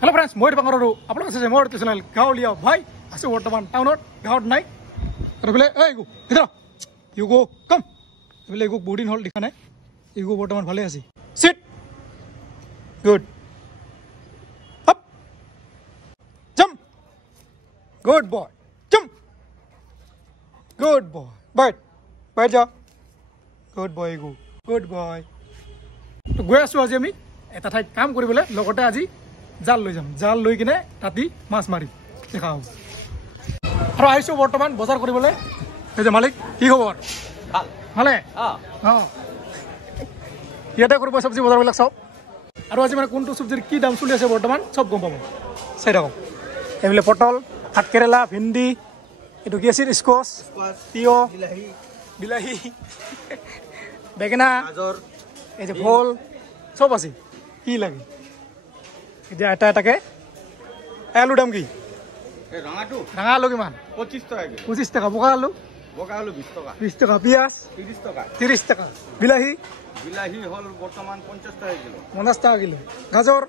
Hello friends, মই বাংগাৰুৰু আপোনালোক আছে মোৰ চেনেল গাঁৱলীয়া ভাই আছে বৰ্তমান টাউনত গাঁৱত নাই আৰু বলে এই গো ইধৰ ইউ গো কম বলে গো বহুত দিন হল দেখা নাই ইগো বৰ্তমান ভালে আছে sit good up jump good boy jump good boy bite যা গুড বয় ইগো গুড বয় তো গৈ আছো আজি আমি এটা ঠাইত কাম কৰিবলৈ লগতে আজি জাল লৈ যাম জাল লৈ কিনে ৰাতি মাছ মাৰি দেখাও আৰু আহিছো বৰ্তমান বজাৰ কৰিবলৈ এই যে মালিক কি খবৰ ভাল ভালে ইয়াতে কৰিব চব্জি বজাৰবিলাক সব আৰু আজি মানে কোনটো চব্জিৰ কি দাম চলি আছে বৰ্তমান সব গম পাব চাই থাকক এইবিলাক পটল ভাত কেৰেলা ভেন্দি এইটো কি আছিল স্কোৱাচ তিয়হ বিলাহী বেঙেনা এই যে ভোল সব আছে কি লাগে এতিয়া এটা এটাকে আলু দাম কি ৰঙা আলু কিমান 25 টাকা বগা আলু 20 টাকা পিঁয়াজ 30 টাকা বিলাহী হল বৰ্তমান 50 টাকা কিলো গাজৰ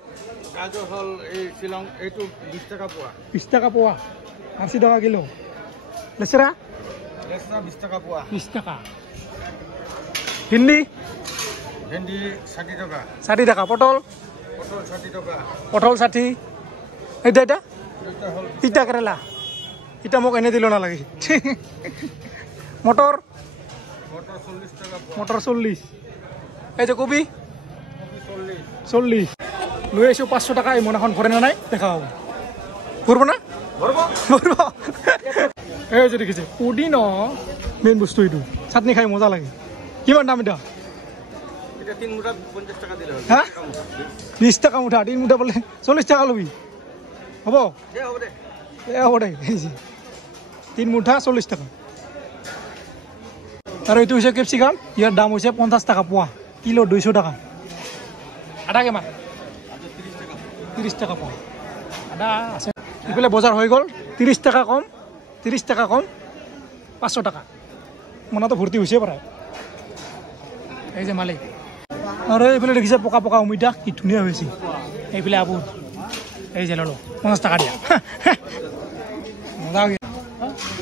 হল এই শ্বিলং এইটো 20 টাকা পোৱা 80 টাকা কিলো লেচেৰা 20 টাকা পোৱা 20 টাকা ভেন্দি 60 টাকা পটল 60 টাকা পটল 60 এটা তিতা কেৰেলা এটা মোক এনে দিল নালাগে মটৰ 40 টাকা মটৰ 40 এই যে কবি 40 লৈ আছো 500 টাকা এই মনাখন ভৰে না নাই দেখা হ'ব ভৰব না ভৰব এই যে দেখিছে পুদিন মেইন বস্তু এইটো চাটনি খাই মজা লাগে কিমান দাম এটা 3 মুঠা 50 টাকা দিলে হ্যাঁ 20 টাকা মুঠা 3 মুঠা বলে 40 টাকা লবি হ'ব হ'ব দে 3 মুঠা 40 টাকা আৰু এইটো হৈছে ক্যাপসিকাম ইয়াৰ দাম হৈছে 50 টাকা পোৱা কিলো 200 টাকা আদা কিমান 30 টাকা পোৱা আদা আছে এইফালে বজাৰ হৈ গ'ল 30 টাকা কম 500 টাকা মনাটো ভৰ্তি হৈছে প্ৰায় এই যে মালিক আৰু এইফালে দেখিছে পকা পকা অমিতা কি ধুনীয়া হৈছে এইফালে আবুৰ এই যে ললো 50 টাকা দিয়া মজা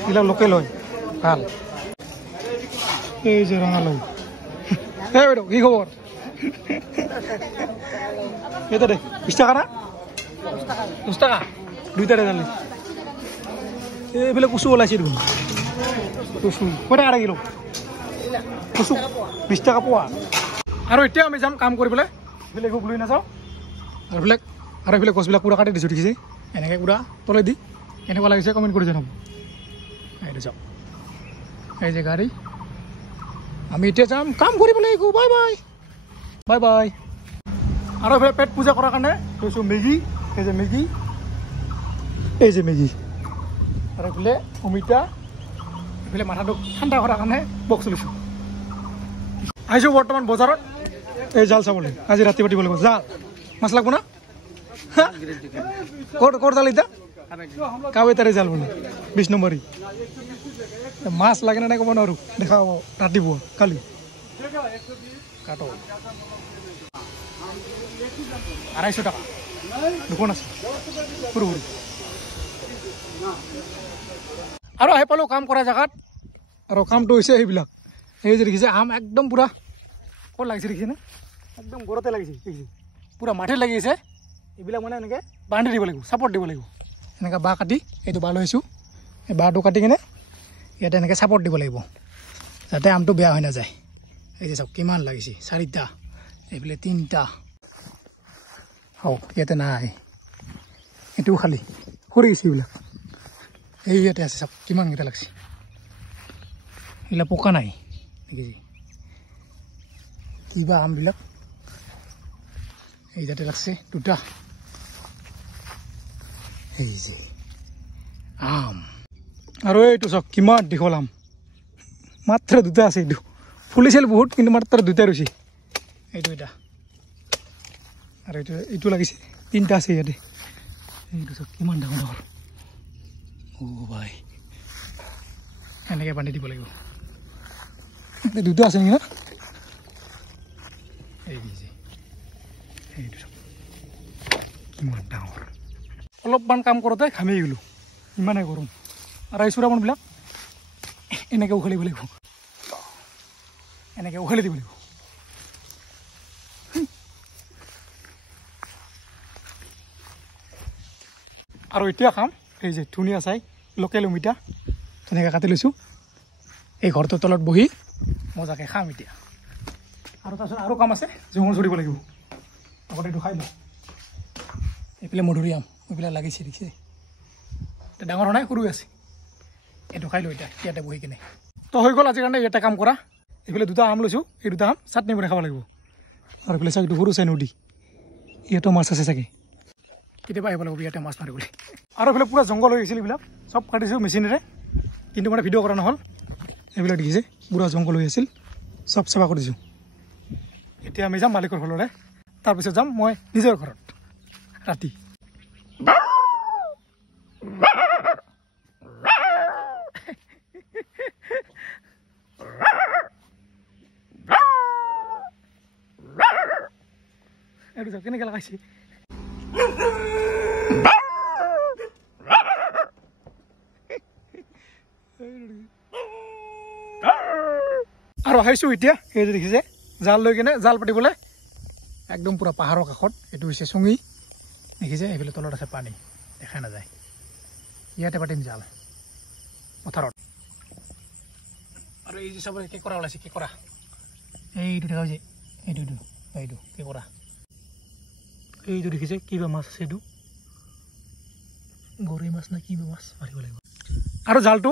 এইবিলাক লোকেল হয় ভাল এই যে ৰঙালাও এই বাইদেউ কি খবৰ এটা দে 20 টাকা না 10 টাকা দুইটাৰে দালি এইফালে কচু ওলাইছে দেখোন কচু কেই টাকা কিলো কচু 20 টাকা পোৱা আৰু এতিয়া আমি যাম কাম কৰিবলৈ এইফালে একো লৈ নাযাওঁ আৰু এইফালে গছবিলাক পুৰা কাটি দিছোঁ দেখিছে এনেকৈ পুৰা তলে দি এনেকুৱা লাগিছে কমেণ্ট কৰি জনাব এইটো চাওক এই যে গাড়ী আমি এতিয়া যাম কাম কৰিবলৈ বাই বাই বাই বাই আৰু এইফালে পেট পূজা কৰাৰ কাৰণে কৈছোঁ মেগী এই যে মেগী আৰু এইফালে অমিতা এইফালে মাথাটো ঠাণ্ডা কৰাৰ কাৰণে বক্স লৈছোঁ আহিছোঁ বৰ্তমান বজাৰত এই জাল চাবলৈ আজি ৰাতি পাতিব লাগিব জাল মাছ লাগব না ক'ৰ জাল এতিয়া কাৱে তাৰে জাল বোলে 20 নম্বৰী মাছ লাগে নে নাই ক'ব নোৱাৰোঁ দেখা হ'ব ৰাতিপুৱা কালি কাটো 250 টাকা দুখন আছে সৰু আৰু আহি পালোঁ কাম কৰা জেগাত আৰু কামটো হৈছে সেইবিলাক এই যে দেখিছে আম একদম পুৰা ক'ত লাগিছে দেখিছে নে একদম ঘৰতে লাগিছে দেখিছে পুৰা মাটিত লাগিছে এইবিলাক মানে এনেকৈ বান্ধি দিব লাগিব ছাপৰ্ট দিব লাগিব এনেকৈ বাঁহ কাটি এইটো বাঁহ লৈ আহিছোঁ এই বাঁহটো কাটি কিনে ইয়াতে এনেকৈ ছাপৰ্ট দিব লাগিব যাতে আমটো বেয়া হৈ নাযায় এই যে চাওক কিমান লাগিছে 4টা এইফালে 3টা হওক ইয়াতে নাই এইটোও খালী সৰি গৈছে এইবিলাক এই ইয়াতে আছে চাওক কিমানকেইটা লাগিছে এইবিলাক পকা নাই দেখিছে কিবা আমবিলাক এই যাতে লাগছে 2টা এই যে আম আৰু এইটো চাওক কিমান দীঘল আম মাত্ৰ 2টা আছে এইটো ফুলিছিল বহুত কিন্তু মাত্ৰ 2টা ৰৈছে এইটো এটা আৰু এইটো লাগিছে 3টা আছে ইয়াতে এইটো চাওক কিমান ডাঙৰ ভাই এনেকৈ বান্ধি দিব লাগিব 2টা আছে নেকি না এই যে এইটো কিমান ডাঙৰ অলপমান কাম কৰোঁতে ঘামি গ'লোঁ ইমানেই গৰম আৰু এই চূড়ামণবিলাক এনেকৈ উঘালি দিব লাগিব এনেকৈ উঘালি দিব লাগিব আৰু এতিয়া খাম এই যে ধুনীয়া চাই লোকেল অমিতা ধুনীয়াকৈ কাটি লৈছোঁ এই ঘৰটোৰ তলত বহি মজাকৈ খাম এতিয়া আৰু তাৰপিছত আৰু কাম আছে জংঘল চৰিব লাগিব আগতে এইটো খাই লওঁ এইফালে মধুৰিআম এইবিলাক লাগিছে দেখিছে এতিয়া ডাঙৰ হোৱা নাই সৰু আছে এইটো খাই লওঁ এতিয়া ইয়াতে বহি কিনে তো হৈ গ'ল আজিৰ কাৰণে ইয়াতে কাম কৰা এইফালে দুটা আম লৈছোঁ এই দুটা আম চাটনি বনাই খাব লাগিব আৰু এইফালে চাগ এইটো সৰু চাই নদী ইয়াতো মাছ আছে চাগে কেতিয়াবা আহিব লাগিব ইয়াতে মাছ মাৰিবলৈ আৰু এইফালে পূৰা জংঘল হৈ গৈছিল এইবিলাক চব কাটিছোঁ মেচিনেৰে কিন্তু মানে ভিডিঅ' কৰা নহ'ল এইবিলাক দেখিছে পূৰা জংঘল হৈ আছিল চব চাফা কৰি দিছোঁ এতিয়া আমি যাম মালিকৰ ঘৰলৈ তাৰপিছত যাম মই নিজৰ ঘৰত ৰাতি এইটো চাওক কেনেকৈ লগাইছে আৰু আহিছোঁ এতিয়া এই যে দেখিছে জাল লৈ কিনে জাল পাতিবলৈ একদম পূৰা পাহাৰৰ কাষত এইটো হৈছে চুঙি দেখিছে এইফালে তলত আছে পানী দেখা নাযায় ইয়াতে পাতিম জাল পথাৰত আৰু এই যে চবৰে কেঁকোৰা ওলাইছে কেঁকোৰা এইটো দেখা হৈছে এইটো কেঁকোৰা এইটো দেখিছে কিবা মাছ আছে এইটো গৰৈ মাছ না কিবা মাছ মাৰিব লাগিব আৰু জালটো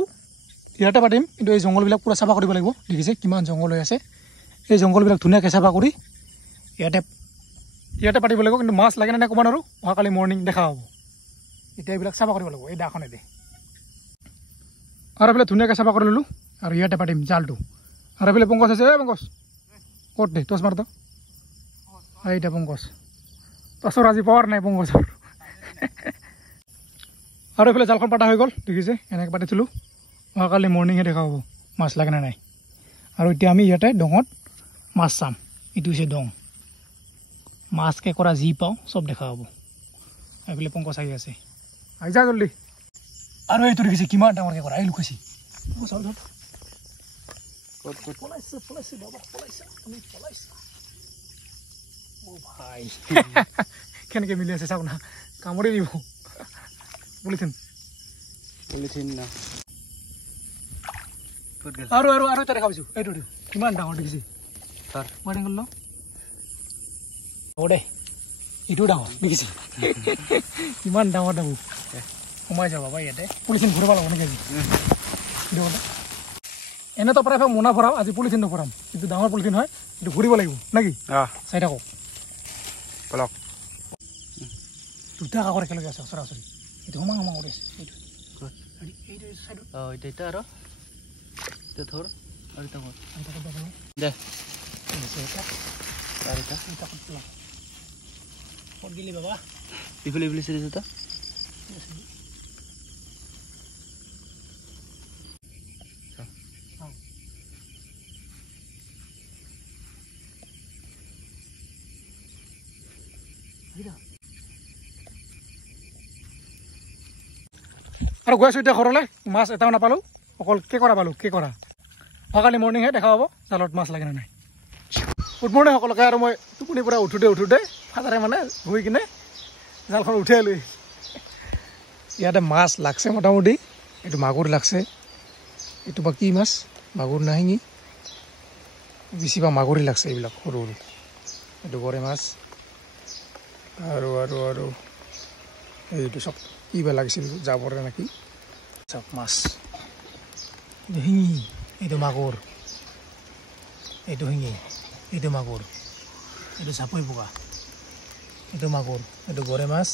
ইয়াতে পাতিম কিন্তু এই জংঘলবিলাক পূৰা চাফা কৰিব লাগিব দেখিছে কিমান জংঘল হৈ আছে এই জংঘলবিলাক ধুনীয়াকৈ চাফা কৰি ইয়াতে পাতিব লাগিব কিন্তু মাছ লাগে নে ক'ব নোৱাৰোঁ অহাকালি মৰ্ণিং দেখা হ'ব এতিয়া এইবিলাক চাফা কৰিব লাগিব এই দাখনেদি আৰু এইফালে ধুনীয়াকৈ চাফা কৰি ল'লোঁ আৰু ইয়াতে পাতিম জালটো আৰু এইফালে পংকজ আছে পংকজ ক'ত দে টচ মাৰ এইটা পংকজ টচৰ আজি পাৱাৰ নাই পংকজৰ আৰু এইফালে জালখন পাতা হৈ গ'ল দেখিছে এনেকৈ পাতি থলোঁ অহাকালি মৰ্ণিংহে দেখা হ'ব মাছ লাগে নে নাই আৰু এতিয়া আমি ইয়াতে ডঙত মাছ চাম এইটো হৈছে ডং মাছ কেঁকোৰা যি পাওঁ চব দেখা হ'ব এইফালে পংকজ আহি আছে আহি যা জল্দি আৰু এইটো দেখিছে কিমান ডাঙৰ কেঁকোৰা এই লুকাইছে কেনেকৈ মিলি আছে চাওক না কামুৰি দিব পলিথিন না আৰু আৰু আৰু এটা দেখা পাইছোঁ এইটো কিমান ডাঙৰ দেখিছে মাৰি গ'ল ন হ'ব দে এইটো ডাঙৰ দেখিছে কিমান ডাঙৰ ডাঙৰ সোমাই যাব বা ইয়াতে পলিথিন ঘূৰিব লাগিব নেকি আজি এনেতো প্ৰায় মোনা ভৰাম আজি পলিথিন নভৰাম কিন্তু ডাঙৰ পলিথিন হয় এইটো ঘূৰিব লাগিব নেকি চাই থাকক বলক দুটা কাষৰ একেলগে আছে ওচৰা-ওচৰি এইটো সোমাং কৰি আছে এইটো চাইডত এটা আৰু থৰ আৰু এটা দে দিলি বাবা ইফালে চিৰিজ এটা আৰু গৈ আছোঁ এতিয়া ঘৰলৈ মাছ এটাও নাপালোঁ অকল কেঁকোৰা পালোঁ কেঁকোৰা অহাকালি মৰ্ণিংহে দেখা হ'ব জালত মাছ লাগে নে নাই গুড মৰ্ণিং সকলোকে আৰু মই টোপনিৰ পৰা উঠোঁতে ফাদাৰে মানে গৈ কিনে জালখন উঠাই লৈ ইয়াতে মাছ লাগছে মোটামুটি এইটো মাগুৰ লাগছে এইটো বা কি মাছ মাগুৰ না শিঙি বেছি বা মাগুৰি লাগছে এইবিলাক সৰু সৰু এইটো গৰৈ মাছ আৰু আৰু আৰু এইটো চব কিবা লাগিছিল যাবৰে নেকি চব মাছ এইটো শিঙি এইটো মাগুৰ এইটো শিঙি এইটো মাগুৰ এইটো চাপৈ পোকা এইটো মাগুৰ এইটো গৰৈ মাছ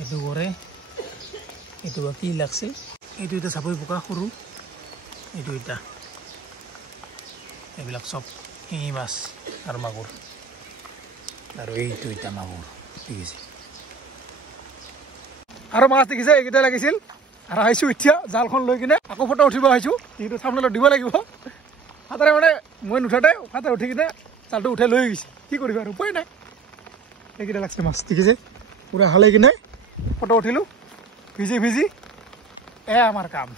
এইটো গৰৈ এইটো বা কি লাগছিল এইটো এটা চাপৈ পোকা সৰু এইটো এটা এইবিলাক চব শিঙি মাছ আৰু মাগুৰ আৰু এইটো এটা মাগুৰ দেখিছে আৰু মাছ দেখিছে এইকেইটা লাগিছিল আৰু আহিছোঁ এতিয়া জালখন লৈ কিনে আকৌ ফটো উঠিব আহিছোঁ কিন্তু থামনেলত দিব লাগিব ফাদাৰে মানে মই নুঠাতে ফাদাৰে উঠি কিনে জালটো উঠাই লৈ গৈছে কি কৰিবা আৰু উপায় নাই এইকেইটা লাগছে মাছ দেখিছে পূৰা হালাই কিনে ফটো উঠিলোঁ ভিজি ভিজি এয়া আমাৰ কাম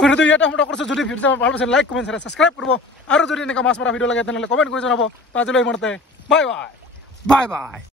ভিডিঅ'টো ইয়াতে সমাপ্ত কৰিছোঁ যদি ভিডিঅ'টো ভাল পাইছে লাইক কমেণ্ট শ্বেয়াৰ ছাবস্ক্ৰাইব কৰিব আৰু যদি এনেকুৱা মাছ মৰা ভিডিঅ' লাগে তেনেহ'লে কমেণ্ট কৰি জনাব আজিলৈ ইমানতে বাই বাই বাই বাই